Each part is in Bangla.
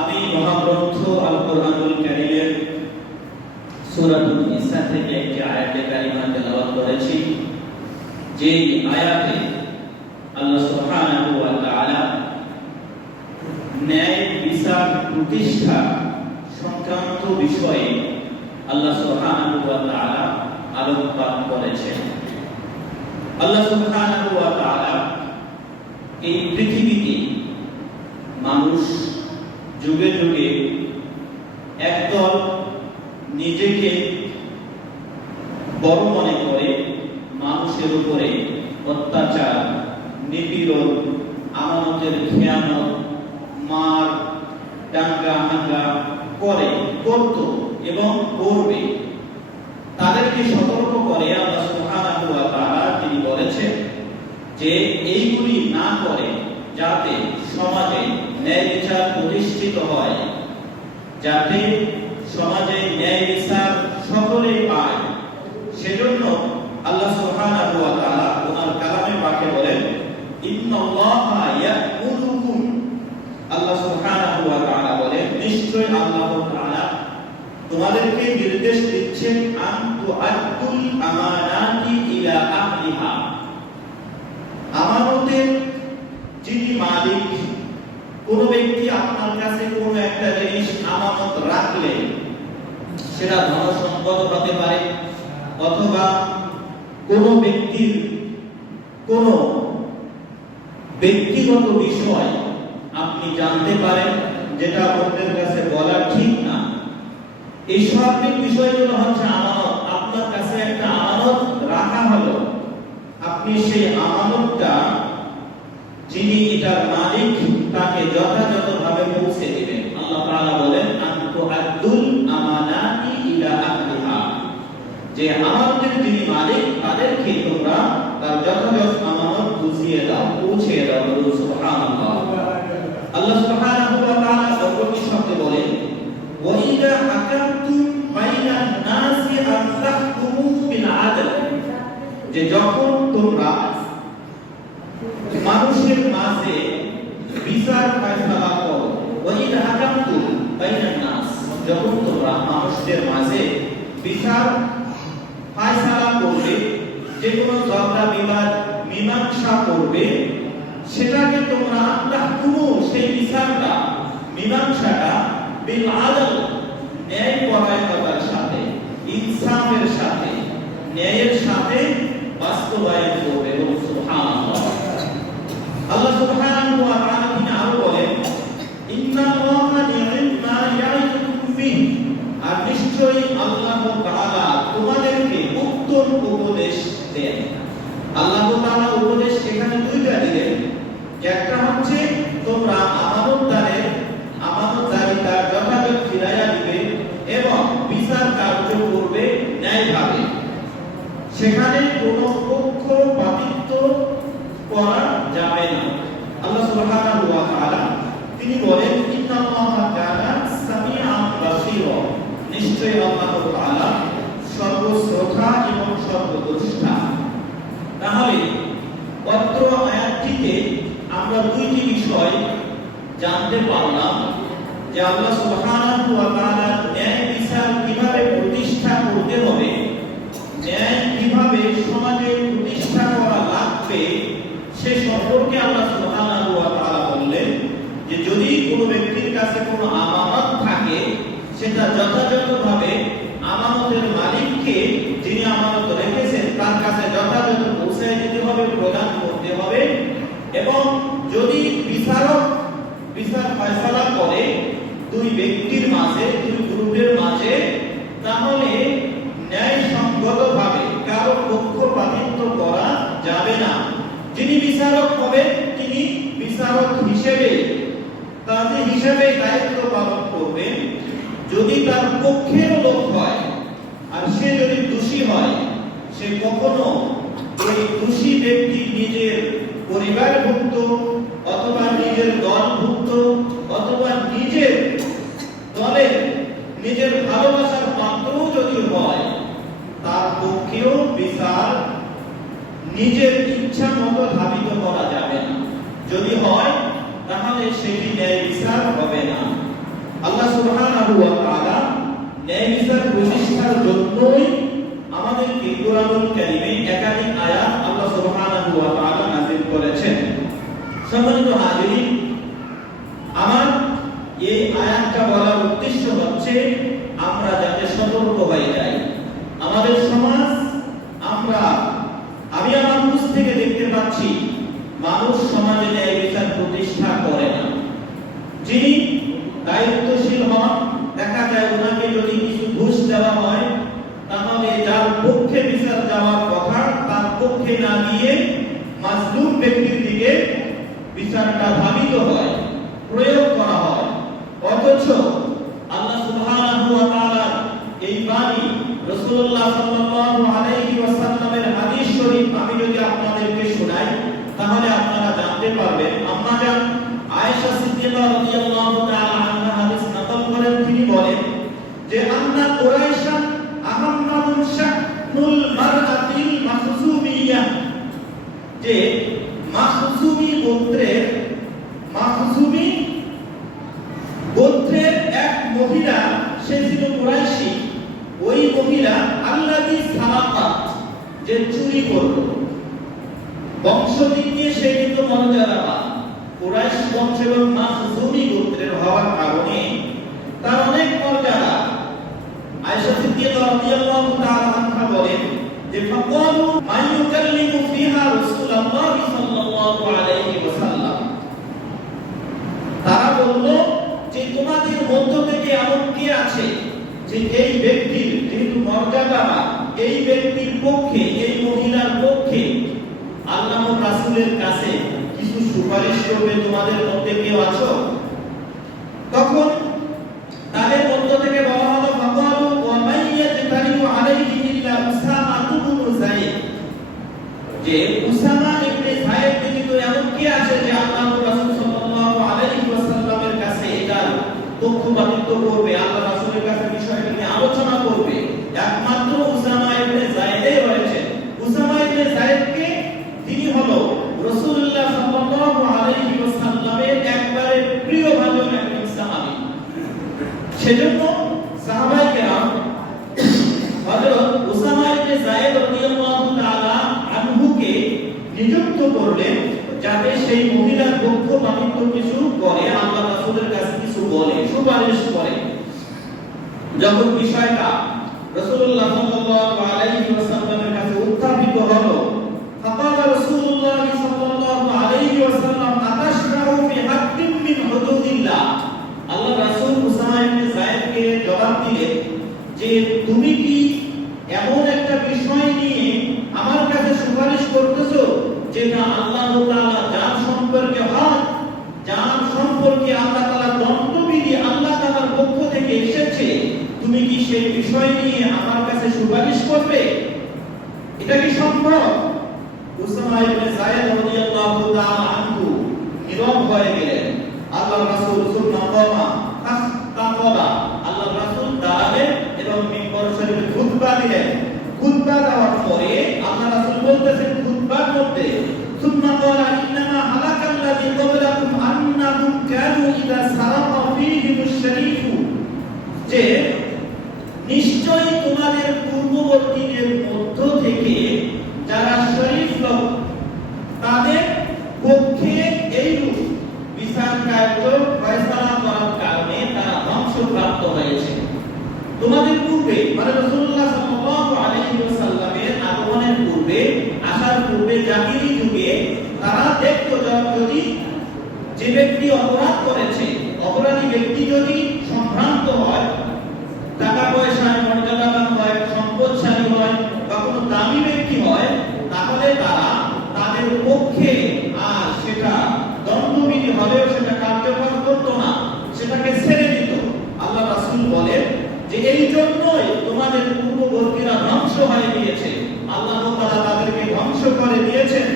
আমি মহাগ্রন্থ আল কোরআনুল কারীমের সূরাতুন নিসা থেকে একটি আয়াতে কারিমা তেলাওয়াত করেছি। যে আয়াতে আল্লাহ সুবহানাহু ওয়া তাআলা ন্যায় বিচার প্রতিষ্ঠা সংক্রান্ত বিষয়ে আল্লাহ সুবহানাহু ওয়া তাআলা আলোকপাত করেছেন। আল্লাহ সুবহানাহু ওয়া তাআলা এই পৃথিবীতে মানুষ যুগে যুগে একদল নিজেকে বড় মনে করে মানুষের উপরে অত্যাচার, নিপীড়ন, আমানতের খেয়ানত, মার, দাঙ্গা হাঙ্গা করত এবং করবে। তাদেরকে সতর্ক করে আল্লাহ সুবহানাহু ওয়া তাআলা তিনি বলেছেন যে এইগুলি না করে যাতে সমাজে ন্যায় বিচার প্রতিষ্ঠিত হয়, যাতে সমাজে ন্যায় বিচার সকলে পায়। সেজন্য আল্লাহ সুবহানাহু ওয়া তাআলা ওনার কালামে পাকে বলেন, ইন্নাল্লাহা ইয়া'মুরুকুম, আল্লাহ সুবহানাহু ওয়া তাআলা বলেন নিশ্চয় আল্লাহ তাআলা তোমাদেরকে নির্দেশ দিচ্ছেন আন তুআদ্দুল আমানাতি ইলা আহলিহা, আমানতের যিনি মালিক, কোন ব্যক্তি আপনার কাছে কোন একটা জিনিস আমানত রাখলে, সেটা ধন সম্পদ হতে পারে অথবা কোন ব্যক্তির কোন ব্যক্তিগত বিষয় আপনি জানতে পারেন যেটা অন্যের কাছে বলা ঠিক না, এই সব বিষয়গুলো হচ্ছে আমানত। আপনার কাছে একটা আমানত রাখা হলো, আপনি সেই আমানতটা যিনি এটার মালিক তাকে যথাযথভাবে পৌঁছে দিবেন। আল্লাহ তাআলা বলেন আনতু আদুল আমানাতি ইলা আহলিহা, যে আমানতের যিনি মালিক তাদেরকে তোমরা তার যথাযথ আমানত বুঝিয়ে দাও, পৌঁছে দাও। বলুন সুবহানাল্লাহ। আল্লাহ সুবহানাহু ওয়া তাআলা পরবর্তী শব্দে বলেন ওয়া ইযা হাকামতুম বাইনান নাসি আন তাহকুমু বিল আদল, যে যখন তোমরা মানুষের মাঝে বিচার ফায়সালা করো, ওয়া ইযা হাকামতুম বাইনান নাস, যখন তোমরা মানুষদের মাঝে বিচার ফায়সালা করবে, যে কোনো ঝগড়া বিবাদ মীমাংসা করবে, সেটাকে তোমরা তাহকুমু, সেই বিচারটা মীমাংসাটা বিল আদল, ন্যায় পরায়ণতার সাথে, ইনসাফের সাথে, ন্যায়ের সাথে বাস্তবায়ন করবে। সুবহানাল্লাহ। আল্লাহ সুবহানাহু ওয়া তাআলা তিনি আরো বলেন ইন্নাল্লাহা নি'মা ইয়া'iদুকুম বিহি, আর নিশ্চয়ই আল্লাহ তাআলা তোমাদেরকে উত্তম উপদেশ দেন। আল্লাহ তাআলা উপদেশ এখানে দুইটা দিলেন, একটা হচ্ছে তোমরা আমানতদারিতা যথাযথ ফিরাইয়া দিবে এবং বিচার কার্য করবে ন্যায়ভাবে, সেখানে কোনো পক্ষপাতিত্ব করা যাবে না। আল্লাহ সুবহানাহু ওয়া তাআলা তিনি বলেন ইন্নাল্লাহা কানা সামিআন বাসীরা, নিশ্চয়ই আল্লাহ তাআলা সর্বশ্রোতা এবং সর্বদ্রষ্টা। তাহলে পত্র আয়াতটিতে আমরা দুইটি বিষয় জানতে পারলাম, যে আল্লাহ সুবহানাহু ওয়া তাআলা ন্যায় বিচার কিভাবে প্রতিষ্ঠা করতে হবে, ন্যায় কিভাবে সমাজে প্রতিষ্ঠা করা লাগবে, সে সম্পর্কে আল্লাহ সুবহানাহু ওয়া তাআলা বললেন যে যদি কোনো ব্যক্তির কাছে কোনো আমানত থাকে, সেটা যথাযথভাবে আমানতের মালিককে, যিনি আমানত রেখেছেন, তার কাছে যথাযথ পৌঁছে দিতে হবে, প্রদান করতে হবে। এবং যদি বিচার ফয়সালা করে দুই ব্যক্তির মাঝে, দুই গ্রুপের মাঝে, তাহলে ন্যায়সঙ্গতভাবে কারো পক্ষপাতিত্ব করা যাবে না। যিনি বিচারক হবেন তিনি বিচারক হিসেবে দায়িত্ব পালন করবেন। যদি তার পক্ষের লোক হয় আর সে যদি দোষী হয়, সে কখনো ওই দোষী ব্যক্তি নিজের পরিবারভুক্ত অথবা নিজের দলভুক্ত অথবা নিজের দলের নিজের ভালোবাসার পাত্র যদি হয়, তার পক্ষেও বিচার নিজের ইচ্ছা মতো ধাবিত করা যাবে না। যদি হয় তাহলে সেটি ন্যায় বিচার হবে না। সুবহানাহু ওয়া তাআলা ন্যায় বিচার প্রতিষ্ঠার জন্যই আমাদেরকে কোরআনুল কারীমে একাধিক আয়াত আল্লাহ সুবহানাহু ওয়া তাআলা নাযিল করেছেন। সম্মানিত হাজিরিন, আমার এই আয়াতটা বলার উদ্দেশ্য হচ্ছে আমরা যাতে সতর্ক হয়ে যাই। আমাদের সমাজ আমি আমার মুখ থেকে দেখতে পাচ্ছি মানুষ সমাজে ন্যায় বিচার প্রতিষ্ঠা করে না। যিনি দায়িত্বশীল হন, দেখা যায় ওনাকে যদি কিছু ঘুষ দেওয়া হয় তাহলে যার পক্ষে বিচার দেওয়ার কথা তার পক্ষে না গিয়ে মাজলুম ব্যক্তির দিকে বিচারটা ধাবিত হয়, প্রয়োগ করা হয়। অথচ আল্লাহ সুবহানাহু ওয়া তাআলা এই বাণী রাসূলুল্লাহ সাল্লাল্লাহু আলাইহি ওয়াসাল্লামের হাদিস শরীফ আমি যদি আপনাদেরকে শোনাই তাহলে আপনারা জানতে পারবেন। আম্মা জান আয়েশা সিদ্দিকা রাদিয়াল্লাহু তাআলা আনহা হাদিস নকল করেন, তিনি বলেন যে আন্না কুরাইশা আহাম্মাদুন শানুল মারআতিল মাখজুমিয়্যা, যে মাখজুমি গোত্রের এক মহিলা, সে ছিল কুরাইশি, ওই মহিলা আল্লাযী সারাকাত, যে চুরি করল। বংশ দিক দিয়ে সে কিন্তু মর্যাদাবান, কুরাইশ বংশ এবং মাখজুমি গোত্রের হওয়ার কারণে তার অনেক মর্যাদা। আয়েশা সিদ্দিকা রাদিয়াল্লাহু তাআলা আনহা বলেন যে ফাকালু মাইয়ুকাল্লিমু ফিহা রাসূলুল্লাহ সাল্লাল্লাহু আলাইহি ওয়াসাল্লাম, তারা বলল যে তোমাদের মধ্য থেকে এমন কে আছে যে এই ব্যক্তির যেহেতু মর্যাদা, এই ব্যক্তির পক্ষে, এই মহিলার পক্ষে আল্লাহর রাসূলের কাছে কিছু সুপারিশ করবে? তোমাদের মধ্যে কেউ আছো? তখন তাদের মধ্য থেকে বলা হলো ফাকালু ওয়া মাইয়াতারিউ আলাইহি ইল্লা উসামা ইবনে যায়েদ, যে উসামা ইবনে যায়েদ ব্যতীত এমন কে আছে যে আল্লাহর রাসূল সাল্লাল্লাহু আলাইহি ওয়াসাল্লামের কাছে এটার পক্ষপাতিত্ব করবে, আল্লাহ রাসূলের কাছে বিষয়টি নিয়ে আলোচনা করবে? একমাত্র উসামা ইবনে যায়েদই রয়েছে। উসামা ইবনে যায়েদকে, তিনি হলো রাসূলুল্লাহ সাল্লাল্লাহু আলাইহি ওয়াসাল্লামের একবারে প্রিয়ভাজন একজন সাহাবী। সেজন্য সাহাবায়ে কেরাম হযরত উসামা ইবনে যায়েদ রাদিয়াল্লাহু তাআলা আনহুকে নিযুক্ত করলেন যাতে সেই মহিলার পক্ষপাতিত্ব কিছু করে, আল্লাহ রাসূলের কাছে কিছু বলে, সুপারিশ করে। যখন বিষয়টা রাসূলুল্লাহ সাল্লাল্লাহু আলাইহি ওয়াসাল্লামের কাছে উত্থাপিত হলো, ফাকালা রাসূলুল্লাহ সাল্লাল্লাহু আলাইহি ওয়াসাল্লাম আতাশরাউ ফি হাক্কিন মিন হুদুদিল্লাহ, আল্লাহ রাসূল উসামা ইবনে যায়েদকে জবাব দিলেন যে তুমি কি এমন একটা বিষয় নিয়ে আমার কাছে সুপারিশ করতেছো যেটা আল্লাহ তাআলা জান সম্পর্কে হক, জান সম্পর্কে আল্লাহ তাআলা দণ্ডবিধি আল্লাহ তাআলার পক্ষ থেকে এসেছে, তুমি কি সেই বিষয় নিয়ে আমার কাছে সুপারিশ করবে? এটা কি সম্ভব? উসামা ইবনে যায়েদ রাদিয়াল্লাহু তাআলা আনহু নীরব হয়ে গেলেন। আল্লাহ রাসূল সুন্নাহ তাকওয়া, আল্লাহ রাসূল দাঁড়ালেন এবং মিম্বর শরীফে খুতবা দিলেন। খুতবা দেওয়ার পরে আল্লাহ রাসূল বলতেছেন খুতবার মধ্যে, সুন্নাহ ক্বালা ইন্নামা হালাকাল্লাযী ক্বাবলাকুম আন্নাহুম কানু ইযা সারাকা ফীহিমুশ শরীফু, যে নিশ্চয়ই তোমাদের পূর্ববর্তীদের মধ্য থেকে যারা শরীফ লোক তাদের পক্ষে এইরূপ বিচার কার্য ফয়সালা করার কারণে তারা ধ্বংসপ্রাপ্ত হয়েছে। তোমাদের পূর্বে মানে রাসূলুল্লাহ সাল্লাল্লাহু আলাইহি ওয়াসাল্লামের আগমনের পূর্বে, আসার পূর্বে জাহিলি যুগে তারা দেখতো যদি যে ব্যক্তি অপরাধ করেছে, অপরাধী ব্যক্তি যদি সম্ভ্রান্ত হয়, টাকা পয়সায় মর্যাদাবান হয়, সম্পদশালী হয় বা কোনো দামি ব্যক্তি হয়, তাহলে তারা তাদের পক্ষে আর সেটা দণ্ডবিধি হলেও সেটা কার্যকর করত না, সেটাকে ছেড়ে দিত। আল্লাহ রাসূল বলেন যে এই জন্যই তোমাদের পূর্ববর্তীরা ধ্বংস হয়ে গিয়েছে, আল্লাহ তাআলা তাদেরকে ধ্বংস করে দিয়েছেন।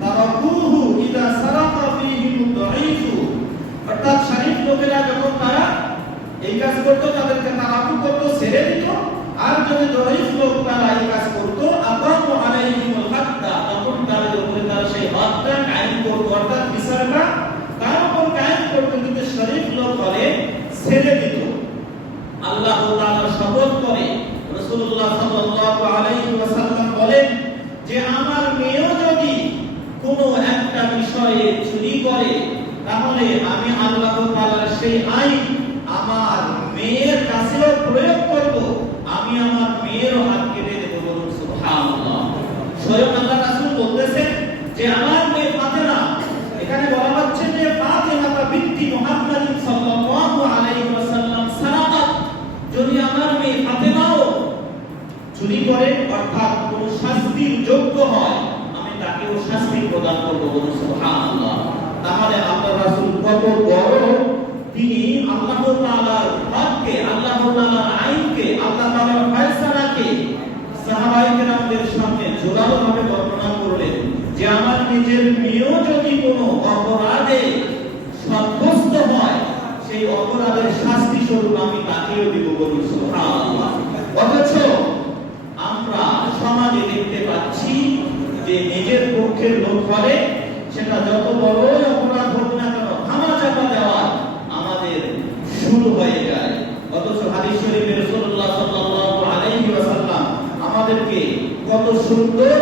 তারাকুহু ইযা সারাকা ফীহিম দাঈফু, অর্থাৎ শরীফ লোকেরা যখন তারা এই কাজ করতো তাদেরকে তারাকু করতো, ছেড়ে দিত। আর যদি দাঈফ লোক তারা এই কাজ করতো, আকামু আলাইহিমুল হাদ্দা, তখন তাদের উপরে তারা সেই হদটা কায়েম করতো, অর্থাৎ বিচারটা তার উপর কায়েম করতো। কিন্তু শরীফ লোক বলে ছেড়ে দিত। সাল্লাল্লাহু আলাইহি ওয়াসাল্লাম বলেন যে আমার মেয়েও যদি কোনো একটা বিষয়ে চুরি করে তাহলে আমি আল্লাহ তাআলার সেই আইন আমার মেয়ের কাছেও প্রয়োগ করব, আমি আমার মেয়েরও হাত কেটে দেব। বলুন সুবহানাল্লাহ। স্বয়ং আল্লাহ রাসূল বলতেছেন যে আমার মেয়ে ফাতেমা, এখানে বলা হচ্ছে যে ফাতেমা বিনতি মুহাম্মদ সাল্লাল্লাহু আলাইহি ওয়াসাল্লাম সারাকাত, যদি আমার মেয়ে ফাতেমাও চুরি করে অর্থাৎ কোন শাস্তির যোগ্য হয় আমি তাকেও শাস্তি প্রদান করব। বলুন সুবহানাল্লাহ। তাহলে আল্লাহ রাসূল কত বড়, তিনি আল্লাহ তাআলার হককে, আল্লাহ তাআলার আইনকে, আল্লাহ তাআলার ফয়সালাকে সাহাবায়ে কেরামদের সামনে জোরালোভাবে বর্ণনা করলেন যে আমার নিজের মেয়েও যদি কোনো অপরাধে সাব্যস্ত হয় সেই অপরাধের শাস্তি স্বরূপ আমি তাকেও দিব। বলুন সুবহানাল্লাহ। অথচ আমরা সমাজে দেখতে পাচ্ছি যে নিজের পক্ষের লোক হলে সেটা যত বড়ই অপরাধ হোক না কেন ধামাচাপা দেওয়া আমাদের শুরু হয়ে যায়। অথচ হাদিস শরীফে রাসূলুল্লাহ সাল্লাল্লাহু আলাইহি ওয়াসাল্লাম আমাদেরকে কত সুন্দর